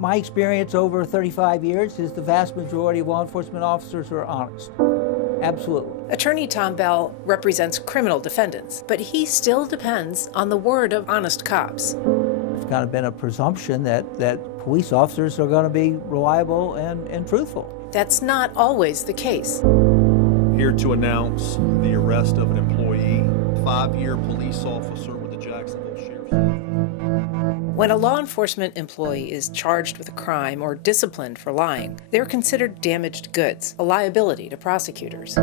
My experience over 35 years is the vast majority of law enforcement officers are honest. Absolutely. Attorney Tom Bell represents criminal defendants, but he still depends on the word of honest cops. There's kind of been a presumption that police officers are going to be reliable and truthful. That's not always the case. Here to announce the arrest of an employee, 5-year police officer with the Jacksonville Sheriff's Office. When a law enforcement employee is charged with a crime or disciplined for lying, they're considered damaged goods, a liability to prosecutors.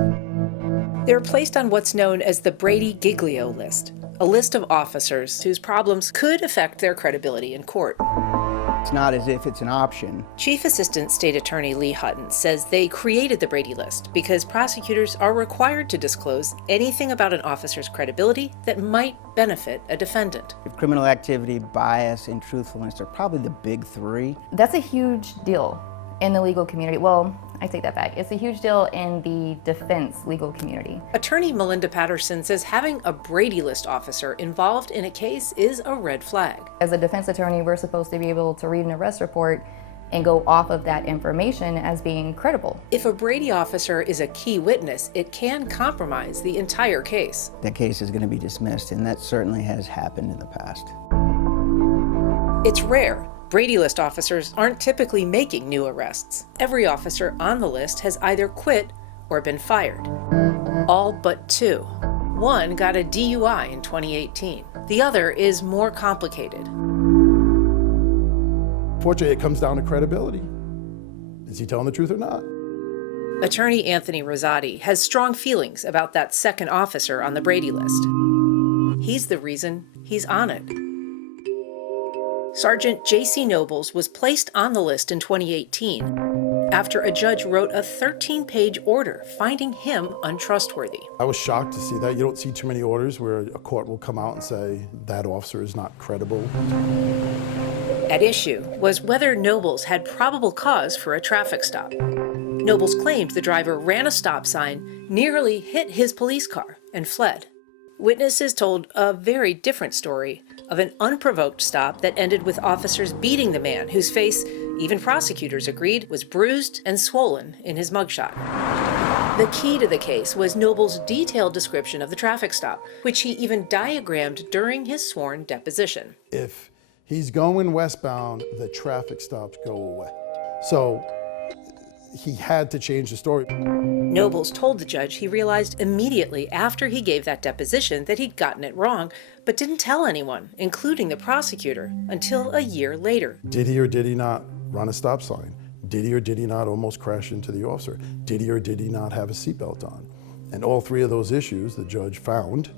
They're placed on what's known as the Brady-Giglio list, a list of officers whose problems could affect their credibility in court. It's not as if it's an option. Chief Assistant State Attorney Lee Hutton says they created the Brady List because prosecutors are required to disclose anything about an officer's credibility that might benefit a defendant. Criminal activity, bias, and truthfulness are probably the big three. That's a huge deal in the legal community. Well, I take that back. It's a huge deal in the defense legal community. Attorney Melinda Patterson says having a Brady List officer involved in a case is a red flag. As a defense attorney, we're supposed to be able to read an arrest report and go off of that information as being credible. If a Brady officer is a key witness, it can compromise the entire case. That case is going to be dismissed, and that certainly has happened in the past. It's rare. Brady List officers aren't typically making new arrests. Every officer on the list has either quit or been fired. All but 2. One got a DUI in 2018. The other is more complicated. Fortunately, it comes down to credibility. Is he telling the truth or not? Attorney Anthony Rosati has strong feelings about that second officer on the Brady List. He's the reason he's on it. Sergeant J.C. Nobles was placed on the list in 2018 after a judge wrote a 13-page order finding him untrustworthy. I was shocked to see that. You don't see too many orders where a court will come out and say that officer is not credible. At issue was whether Nobles had probable cause for a traffic stop. Nobles claimed the driver ran a stop sign, nearly hit his police car, and fled. Witnesses told a very different story of an unprovoked stop that ended with officers beating the man whose face, even prosecutors agreed, was bruised and swollen in his mugshot. The key to the case was Noble's detailed description of the traffic stop, which he even diagrammed during his sworn deposition. If he's going westbound, the traffic stops go away. So he had to change the story. Nobles told the judge he realized immediately after he gave that deposition that he'd gotten it wrong, but didn't tell anyone, including the prosecutor, until a year later. Did he or did he not run a stop sign? Did he or did he not almost crash into the officer? Did he or did he not have a seatbelt on? And all 3 of those issues, the judge found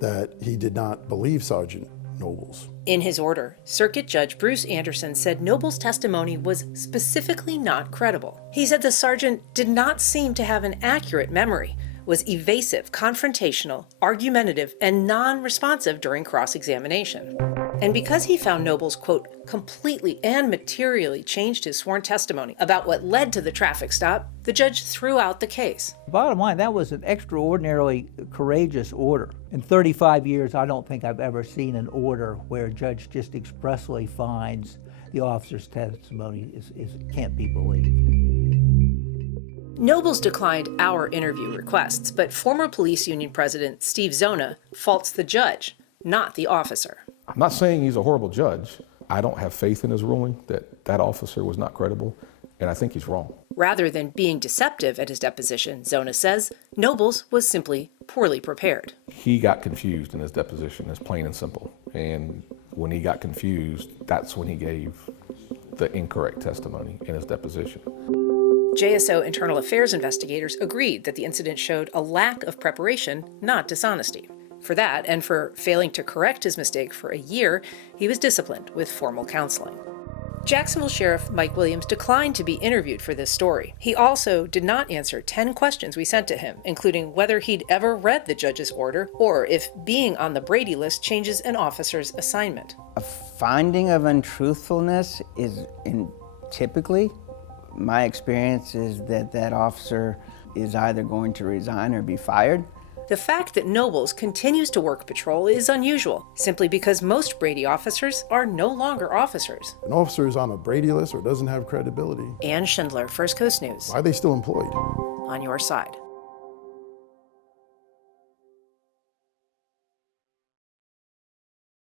that he did not believe Sergeant Nobles. In his order, Circuit Judge Bruce Anderson said Nobles' testimony was specifically not credible. He said the sergeant did not seem to have an accurate memory, was evasive, confrontational, argumentative, and non-responsive during cross-examination. And because he found Nobles, quote, completely and materially changed his sworn testimony about what led to the traffic stop, the judge threw out the case. Bottom line, that was an extraordinarily courageous order. In 35 years, I don't think I've ever seen an order where a judge just expressly finds the officer's testimony can't be believed. Nobles declined our interview requests, but former police union president Steve Zona faults the judge, not the officer. I'm not saying he's a horrible judge. I don't have faith in his ruling that officer was not credible, and I think he's wrong. Rather than being deceptive at his deposition, Zona says Nobles was simply poorly prepared. He got confused in his deposition, it's plain and simple. And when he got confused, that's when he gave the incorrect testimony in his deposition. JSO Internal Affairs investigators agreed that the incident showed a lack of preparation, not dishonesty. For that, and for failing to correct his mistake for a year, he was disciplined with formal counseling. Jacksonville Sheriff Mike Williams declined to be interviewed for this story. He also did not answer 10 questions we sent to him, including whether he'd ever read the judge's order or if being on the Brady List changes an officer's assignment. A finding of untruthfulness is typically, my experience is that officer is either going to resign or be fired. The fact that Nobles continues to work patrol is unusual, simply because most Brady officers are no longer officers. An officer is on a Brady list or doesn't have credibility. Ann Schindler, First Coast News, Why are they still employed? on your side.